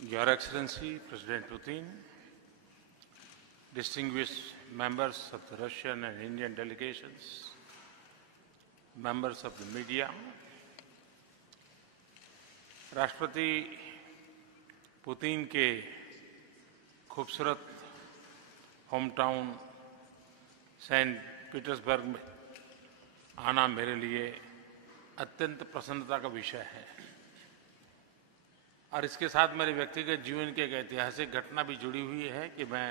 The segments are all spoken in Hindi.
Your Excellency, President Putin, distinguished members of the Russian and Indian delegations, members of the media, राष्ट्रपति पुतिन के खूबसूरत होम टाउन सेंट पीटर्सबर्ग में आना मेरे लिए अत्यंत प्रसन्नता का विषय है और इसके साथ मेरे व्यक्तिगत जीवन की एक ऐतिहासिक घटना भी जुड़ी हुई है कि मैं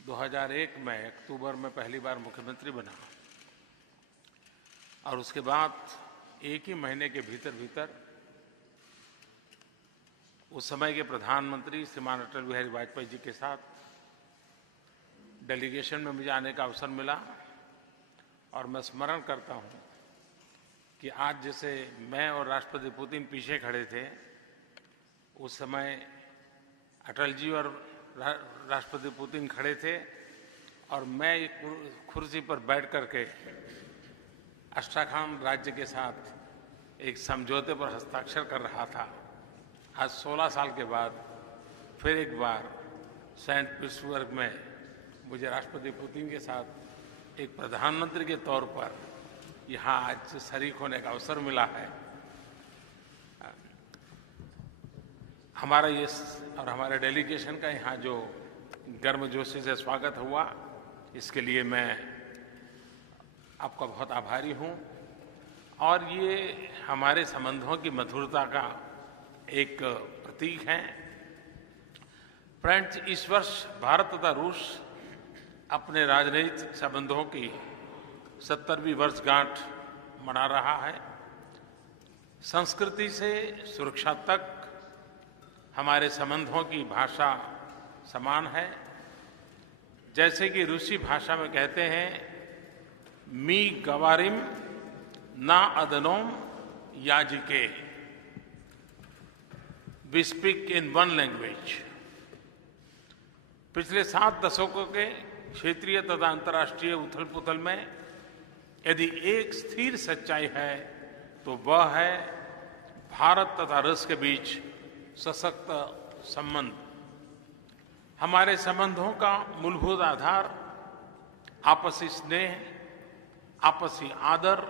2001 में अक्टूबर में पहली बार मुख्यमंत्री बना और उसके बाद एक ही महीने के भीतर उस समय के प्रधानमंत्री श्रीमान अटल बिहारी वाजपेयी जी के साथ डेलीगेशन में मुझे आने का अवसर मिला और मैं स्मरण करता हूं कि आज जैसे मैं और राष्ट्रपति पुतिन पीछे खड़े थे उस समय अटल जी और राष्ट्रपति पुतिन खड़े थे और मैं एक कुर्सी पर बैठ करके अस्ट्राखान राज्य के साथ एक समझौते पर हस्ताक्षर कर रहा था। आज 16 साल के बाद फिर एक बार सेंट पीटर्सबर्ग में मुझे राष्ट्रपति पुतिन के साथ एक प्रधानमंत्री के तौर पर यहाँ आज शरीक होने का अवसर मिला है। हमारा ये और हमारे डेलीगेशन का यहाँ जो गर्मजोशी से स्वागत हुआ इसके लिए मैं आपका बहुत आभारी हूँ और ये हमारे संबंधों की मधुरता का एक प्रतीक है। फ्रेंड्स, इस वर्ष भारत तथा रूस अपने राजनीतिक संबंधों की 70वीं वर्षगांठ मना रहा है। संस्कृति से सुरक्षा तक हमारे संबंधों की भाषा समान है। जैसे कि रूसी भाषा में कहते हैं, मी गवारिम ना अदनोम याजिके, we speak in one language. पिछले 7 दशकों के क्षेत्रीय तथा अंतर्राष्ट्रीय उथल पुथल में यदि एक स्थिर सच्चाई है तो वह है भारत तथा रूस के बीच सशक्त संबंध। हमारे संबंधों का मूलभूत आधार आपसी स्नेह, आपसी आदर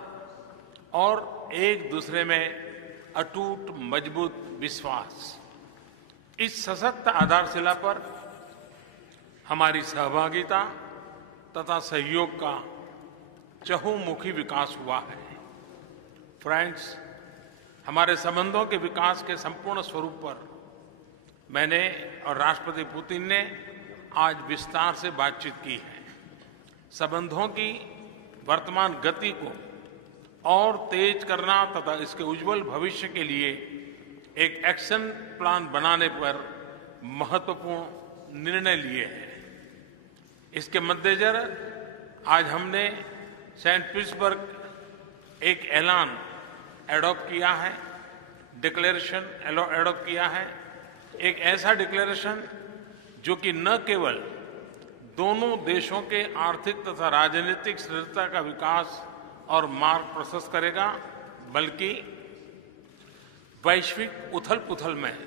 और एक दूसरे में अटूट मजबूत विश्वास। इस सशक्त आधारशिला पर हमारी सहभागिता तथा सहयोग का चहुमुखी विकास हुआ है। फ्रेंड्स, हमारे संबंधों के विकास के संपूर्ण स्वरूप पर मैंने और राष्ट्रपति पुतिन ने आज विस्तार से बातचीत की है। संबंधों की वर्तमान गति को और तेज करना तथा इसके उज्जवल भविष्य के लिए एक एक्शन प्लान बनाने पर महत्वपूर्ण निर्णय लिए हैं। इसके मद्देनजर आज हमने सेंट पीटर्सबर्ग एक ऐलान एडॉप्ट किया है, डिक्लेरेशन एडॉप्ट किया है। एक ऐसा डिक्लेरेशन जो कि न केवल दोनों देशों के आर्थिक तथा राजनीतिक स्थिरता का विकास और मार्ग प्रशस्त करेगा, बल्कि वैश्विक उथल पुथल में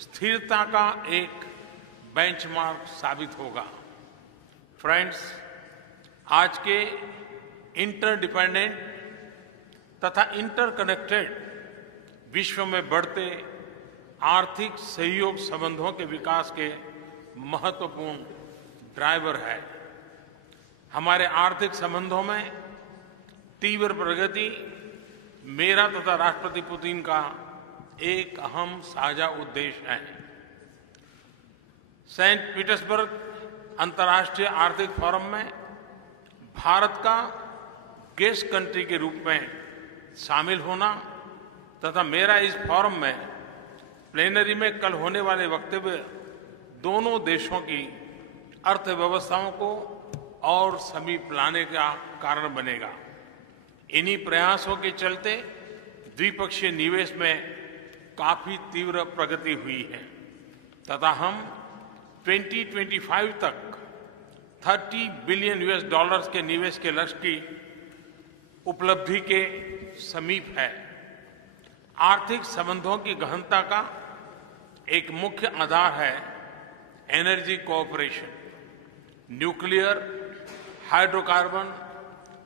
स्थिरता का एक बेंचमार्क साबित होगा। फ्रेंड्स, आज के इंटरडिपेंडेंट तथा इंटरकनेक्टेड विश्व में बढ़ते आर्थिक सहयोग संबंधों के विकास के महत्वपूर्ण ड्राइवर है। हमारे आर्थिक संबंधों में तीव्र प्रगति मेरा तथा राष्ट्रपति पुतिन का एक अहम साझा उद्देश्य है। सेंट पीटर्सबर्ग अंतर्राष्ट्रीय आर्थिक फोरम में भारत का गेस्ट कंट्री के रूप में शामिल होना तथा मेरा इस फोरम में प्लेनरी में कल होने वाले वक्तव्य दोनों देशों की अर्थव्यवस्थाओं को और समीप लाने का कारण बनेगा। इन्हीं प्रयासों के चलते द्विपक्षीय निवेश में काफी तीव्र प्रगति हुई है तथा हम 2025 तक $30 बिलियन के निवेश के लक्ष्य की उपलब्धि के समीप है। आर्थिक संबंधों की गहनता का एक मुख्य आधार है एनर्जी कोऑपरेशन। न्यूक्लियर, हाइड्रोकार्बन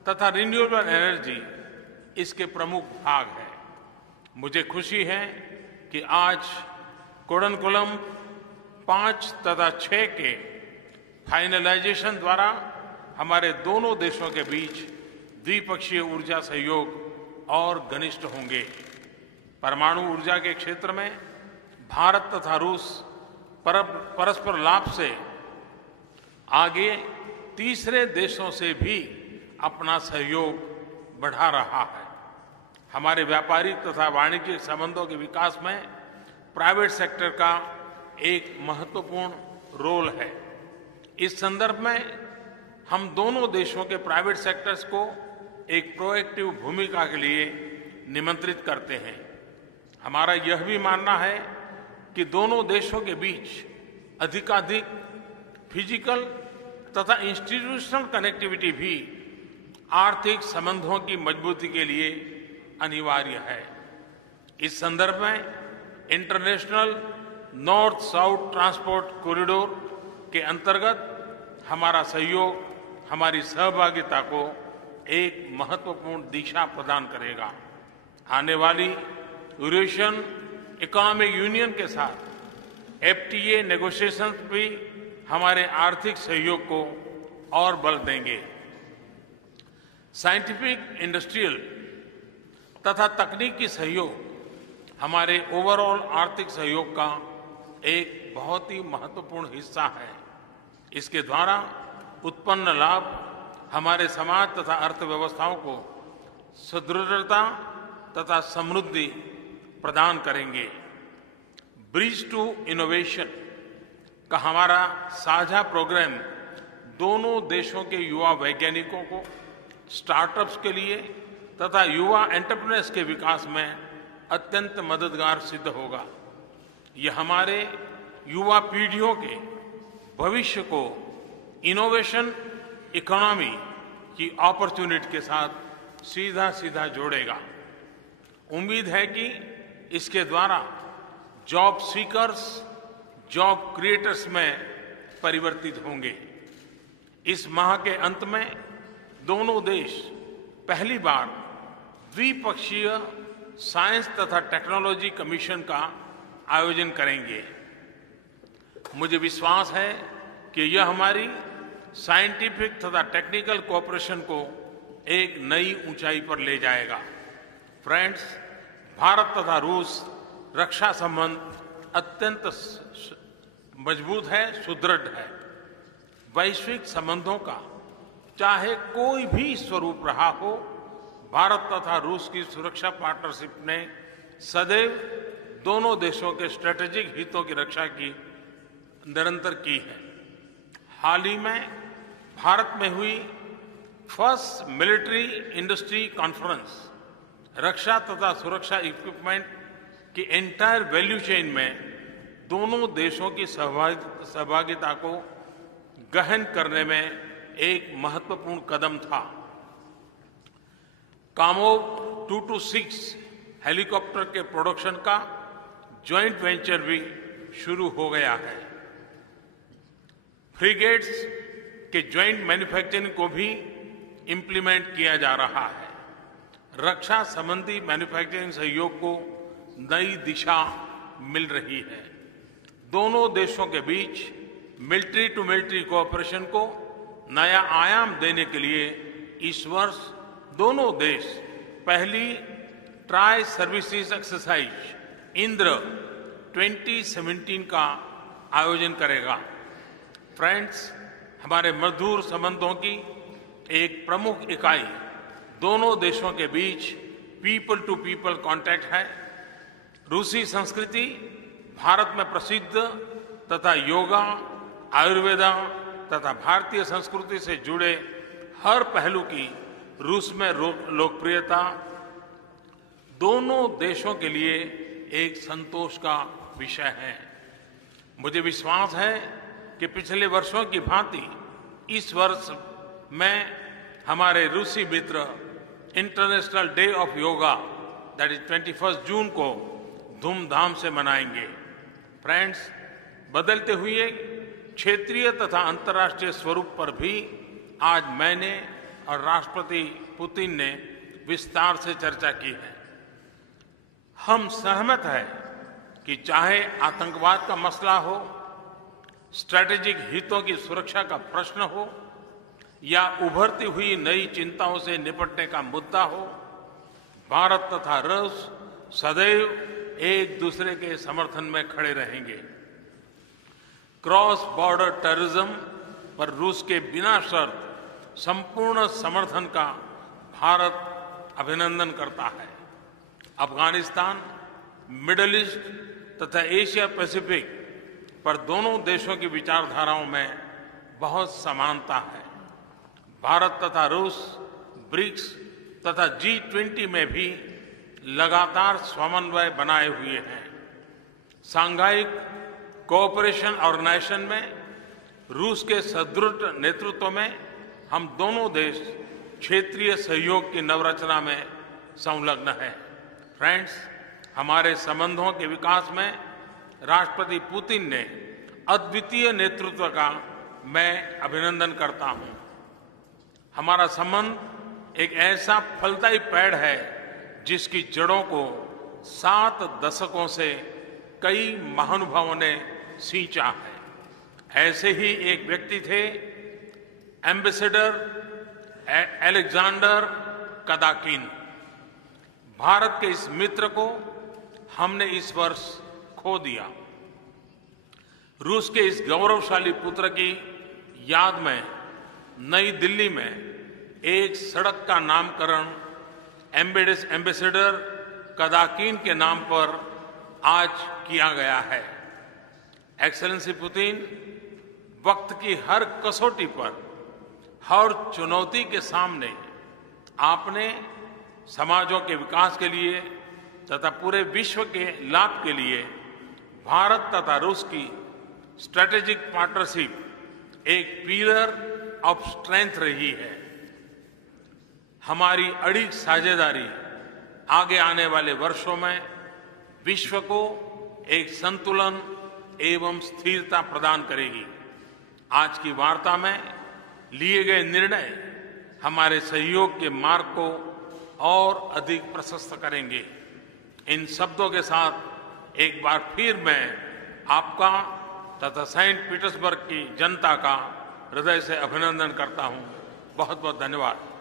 तथा रिन्यूएबल एनर्जी इसके प्रमुख भाग हैं। मुझे खुशी है कि आज कुडनकुलम 5 तथा 6 के फाइनलाइजेशन द्वारा हमारे दोनों देशों के बीच द्विपक्षीय ऊर्जा सहयोग और घनिष्ठ होंगे। परमाणु ऊर्जा के क्षेत्र में भारत तथा रूस परस्पर लाभ से आगे तीसरे देशों से भी अपना सहयोग बढ़ा रहा है। हमारे व्यापारिक तथा वाणिज्यिक संबंधों के विकास में प्राइवेट सेक्टर का एक महत्वपूर्ण रोल है। इस संदर्भ में हम दोनों देशों के प्राइवेट सेक्टर्स को एक प्रोएक्टिव भूमिका के लिए निमंत्रित करते हैं। हमारा यह भी मानना है कि दोनों देशों के बीच अधिकाधिक फिजिकल तथा इंस्टीट्यूशनल कनेक्टिविटी भी आर्थिक संबंधों की मजबूती के लिए अनिवार्य है। इस संदर्भ में international north south transport corridor के अंतर्गत हमारा सहयोग हमारी सहभागिता को एक महत्वपूर्ण दिशा प्रदान करेगा। आने वाली यूरेशियन इकोनॉमिक यूनियन के साथ एफटीए नेगोशिएशंस भी हमारे आर्थिक सहयोग को और बल देंगे। साइंटिफिक, इंडस्ट्रियल तथा तकनीकी सहयोग हमारे ओवरऑल आर्थिक सहयोग का एक बहुत ही महत्वपूर्ण हिस्सा है। इसके द्वारा उत्पन्न लाभ हमारे समाज तथा अर्थव्यवस्थाओं को सुदृढ़ता तथा समृद्धि प्रदान करेंगे। ब्रिज टू इनोवेशन का हमारा साझा प्रोग्राम दोनों देशों के युवा वैज्ञानिकों को स्टार्टअप्स के लिए तथा युवा एंटरप्रेन्योर्स के विकास में अत्यंत मददगार सिद्ध होगा। यह हमारे युवा पीढ़ियों के भविष्य को इनोवेशन इकोनॉमी की अपॉर्चुनिटी के साथ सीधा सीधा जोड़ेगा। उम्मीद है कि इसके द्वारा जॉब सीकर्स जॉब क्रिएटर्स में परिवर्तित होंगे। इस माह के अंत में दोनों देश पहली बार द्विपक्षीय साइंस तथा टेक्नोलॉजी कमीशन का आयोजन करेंगे। मुझे विश्वास है कि यह हमारी साइंटिफिक तथा टेक्निकल कोऑपरेशन को एक नई ऊंचाई पर ले जाएगा। फ्रेंड्स, भारत तथा रूस रक्षा संबंध अत्यंत मजबूत है, सुदृढ़ है। वैश्विक संबंधों का चाहे कोई भी स्वरूप रहा हो, भारत तथा रूस की सुरक्षा पार्टनरशिप ने सदैव दोनों देशों के स्ट्रेटेजिक हितों की रक्षा की निरंतर की है। हाल ही में भारत में हुई फर्स्ट मिलिट्री इंडस्ट्री कॉन्फ्रेंस रक्षा तथा सुरक्षा इक्विपमेंट की एंटायर वैल्यू चेन में दोनों देशों की सहभागिता को गहन करने में एक महत्वपूर्ण कदम था। कामोव 226 हेलीकॉप्टर के प्रोडक्शन का जॉइंट वेंचर भी शुरू हो गया है। फ्रिगेट्स के जॉइंट मैन्युफैक्चरिंग को भी इंप्लीमेंट किया जा रहा है। रक्षा संबंधी मैन्युफैक्चरिंग सहयोग को नई दिशा मिल रही है। दोनों देशों के बीच मिलिट्री टू मिलिट्री कोऑपरेशन को नया आयाम देने के लिए इस वर्ष दोनों देश पहली ट्राई सर्विसेज एक्सरसाइज इंद्र 2017 का आयोजन करेगा। फ्रेंड्स, हमारे मधुर संबंधों की एक प्रमुख इकाई दोनों देशों के बीच पीपल टू पीपल कांटेक्ट है। रूसी संस्कृति भारत में प्रसिद्ध तथा योगा, आयुर्वेदा तथा भारतीय संस्कृति से जुड़े हर पहलू की रूस में लोकप्रियता दोनों देशों के लिए एक संतोष का विषय है। मुझे विश्वास है कि पिछले वर्षों की भांति इस वर्ष में हमारे रूसी मित्र international day of yoga that is 21 June को धूमधाम से मनाएंगे। फ्रेंड्स, बदलते हुए क्षेत्रीय तथा अंतर्राष्ट्रीय स्वरूप पर भी आज मैंने और राष्ट्रपति पुतिन ने विस्तार से चर्चा की है। हम सहमत हैं कि चाहे आतंकवाद का मसला हो, स्ट्रैटेजिक हितों की सुरक्षा का प्रश्न हो या उभरती हुई नई चिंताओं से निपटने का मुद्दा हो, भारत तथा रूस सदैव एक दूसरे के समर्थन में खड़े रहेंगे। क्रॉस बॉर्डर टेररिज्म पर रूस के बिना शर्त संपूर्ण समर्थन का भारत अभिनंदन करता है। अफगानिस्तान, मिडिल ईस्ट तथा एशिया पैसिफिक पर दोनों देशों की विचारधाराओं में बहुत समानता है। भारत तथा रूस ब्रिक्स तथा G20 में भी लगातार समन्वय बनाए हुए हैं। सांघाई कोऑपरेशन ऑर्गेनाइजेशन में रूस के सुदृढ़ नेतृत्व में हम दोनों देश क्षेत्रीय सहयोग की नवरचना में संलग्न हैं। फ्रेंड्स, हमारे संबंधों के विकास में राष्ट्रपति पुतिन ने अद्वितीय नेतृत्व का मैं अभिनंदन करता हूं। हमारा संबंध एक ऐसा फलदायी पेड़ है जिसकी जड़ों को 7 दशकों से कई महानुभावों ने सींचा है। ऐसे ही एक व्यक्ति थे एम्बेसडर अलेक्जेंडर कदाकिन। भारत के इस मित्र को हमने इस वर्ष खो दिया। रूस के इस गौरवशाली पुत्र की याद में नई दिल्ली में एक सड़क का नामकरण एम्बेसडर कदाकिन के नाम पर आज किया गया है। एक्सेलेंसी पुतिन, वक्त की हर कसौटी पर, हर चुनौती के सामने आपने समाजों के विकास के लिए तथा पूरे विश्व के लाभ के लिए भारत तथा रूस की स्ट्रैटेजिक पार्टनरशिप एक पिलर ऑफ स्ट्रेंथ रही है। हमारी अड़िग साझेदारी आगे आने वाले वर्षों में विश्व को एक संतुलन एवं स्थिरता प्रदान करेगी। आज की वार्ता में लिए गए निर्णय हमारे सहयोग के मार्ग को और अधिक प्रशस्त करेंगे। इन शब्दों के साथ एक बार फिर मैं आपका तथा सेंट पीटर्सबर्ग की जनता का हृदय से अभिनंदन करता हूं। बहुत बहुत धन्यवाद।